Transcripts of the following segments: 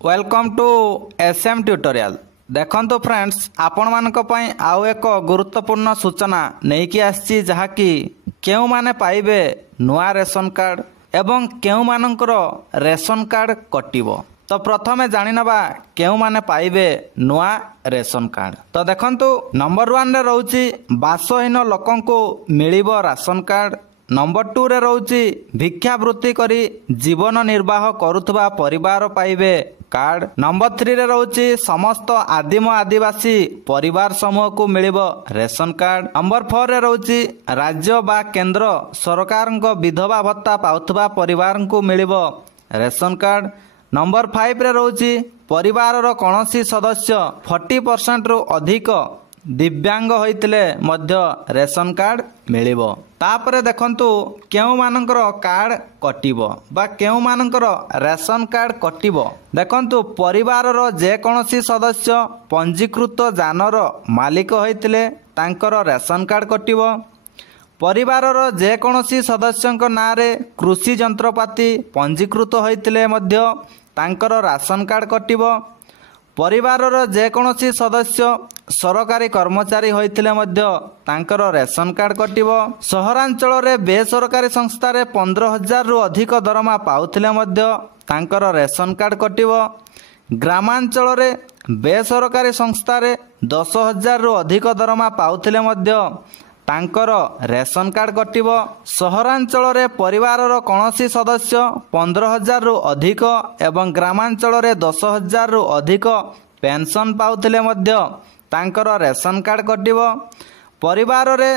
Welcome to SM tutorial. देखंतु friends, आपण मानक पई आउ एक गुरुत्वपूर्ण सूचना नेकी आछि जहाँकि केउ माने पाइबे नुआ रेशन कार्ड एवं केउ मानकर रेशन कार्ड कटिबो। तो प्रथमे जानिनबा केउ माने पाइबे नुआ रेशन कार्ड। तो देखंतु नंबर 1 रे रहउची बासहीन लोकंको मिलिबो राशन कार्ड। नंबर 2 रे रहउची भिक्षावृत्ति करी जीवन निर्वाह करुथबा परिवार पाइबे कार्ड। नंबर 3 रे रहउची समस्त आदिम आदिवासी परिवार समूह को मिलिबो रेशन कार्ड। नंबर 4 रे रहउची राज्य बा केंद्र सरकार विधवा भत्ता पाउथबा परिवार को मिलिबो रेशन कार्ड। नंबर 5 रे रहउची परिवार रो कोनोसी सदस्य 40% रु अधिक दिव्यांग होइतिले मध्य रेशन कार्ड मिलिबो। तापरे देखंतु केउ मानकर कार्ड कटिबो बा केउ मानकर रेशन कार्ड कटिबो। देखंतु परिवार रो जे कोनोसी सदस्य पंजीकृत जानर मालिक होइतिले तांकर रेशन कार्ड कटिबो। परिवार रो जे कोनोसी सदस्यंक नारे कृषि यंत्रपाति पंजीकृत होइतिले मध्य तांकर राशन कार्ड कटिबो। परिवार रो जे कोनोसी सदस्य सरकारी कर्मचारी होइतिले मध्य तांकर रेशन कार्ड कटिबो। सहरांचल रे बेसरकारी संस्था रे 15,000 रु अधिक दरमा पाउथिले मध्य तांकर रेशन कार्ड कटिबो। ग्रामांचल रे बेसरकारी संस्था रे 10,000 रु अधिक दरमा पाउथिले मध्य तांकर रेशन कार्ड कटिबो। सहरांचल रे परिवार रो कोनोसी सदस्य 15,000 रु अधिक एवं ग्रामांचल रे 10,000 रु अधिक पेंशन पाउथिले मध्य तांकर रेशन कार्ड कटिबो। परिवार रे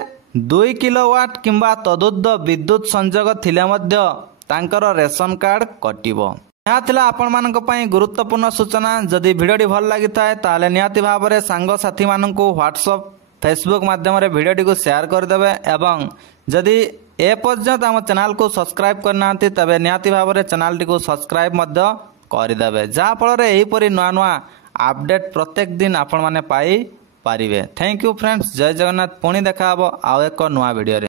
2 किलोवाट किंबा तदुर्ध विद्युत संयोग थिले मध्य तांकर रेशन कार्ड कटिबो। यहाँ थिला आपण मानक पई गुरुत्वपूर्ण सूचना। जदि भिडियोटी भल लागि थाए ताले निहाती भाबरे सांग साथी मानकु व्हाट्सएप फेसबुक माध्यम रे भिडियोटी को शेयर कर देबे एवं जदि ए पर्यंत हम चैनल को सब्सक्राइब करना तबे निहाती भाबरे चैनल टी को सब्सक्राइब मध्य कर देबे, जहा फल रे एही परि नुआ नुआ अपडेट प्रत्येक दिन आपण माने पाई पारिबे। थैंक यू फ्रेंड्स, जय जगन्नाथ। पुणी देखा हबो आउ एक नुआ वीडियो रे।